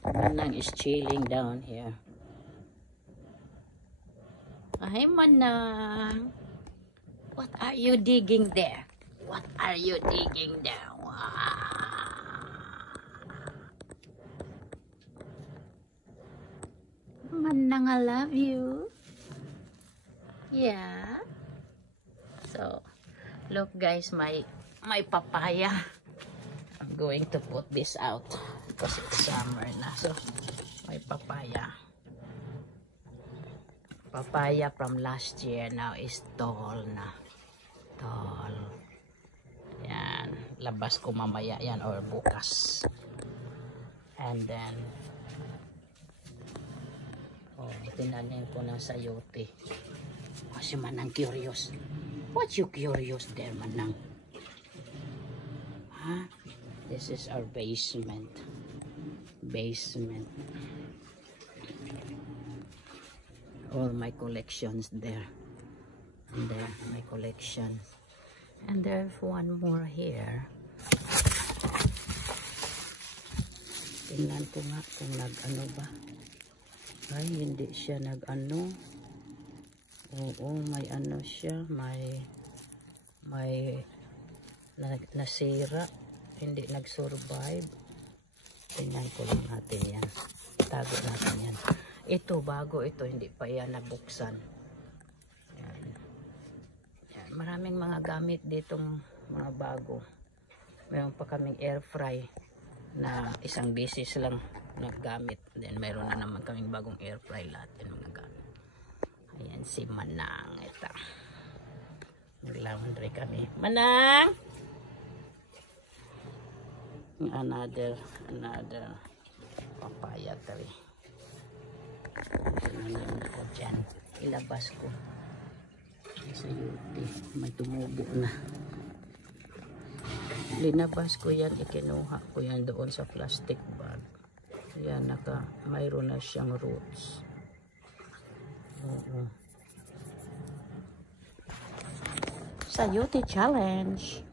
Manang is chilling down here. Hi, Manang. What are you digging there? What are you digging there? Wow. Manang, I love you. Yeah. So, look guys, my papaya. I'm going to put this out because it's summer na. So, my papaya. Papaya from last year now is tall na. Tall. Yan. Labas ko mamaya yan or bukas. And then, oh, tinanim ko na sayote. Kasi Manang curious. What you curious there, Manang? Huh? This is our basement. Basement. All my collections there. And there, my collections. And there's one more here. Tingnan ko nga kung nag-ano ba. Ay, hindi siya nag-ano. Oo, may ano siya. May nasira. Hindi nag-survive. Tingnan ko lang natin yan. Tago natin yan. Ito, bago ito, hindi pa yan nabuksan. Yan. Yan. Maraming mga gamit ditong mga bago. Mayroon pa kaming air fry na isang beses lang naggamit. Then mayroon na naman kaming bagong air fry lahat yung mga gamit. Ayan si Manang. Ito. Nag-laundry kami. Manang! Another papaya tree. Tinanim ko dyan. Ilabas ko. Sa yuti. May tumubo na. Linabas ko yan. Ikinuha ko yan doon sa plastic bag. Ayan, mayroon na siyang roots. Oo. Sayote challenge.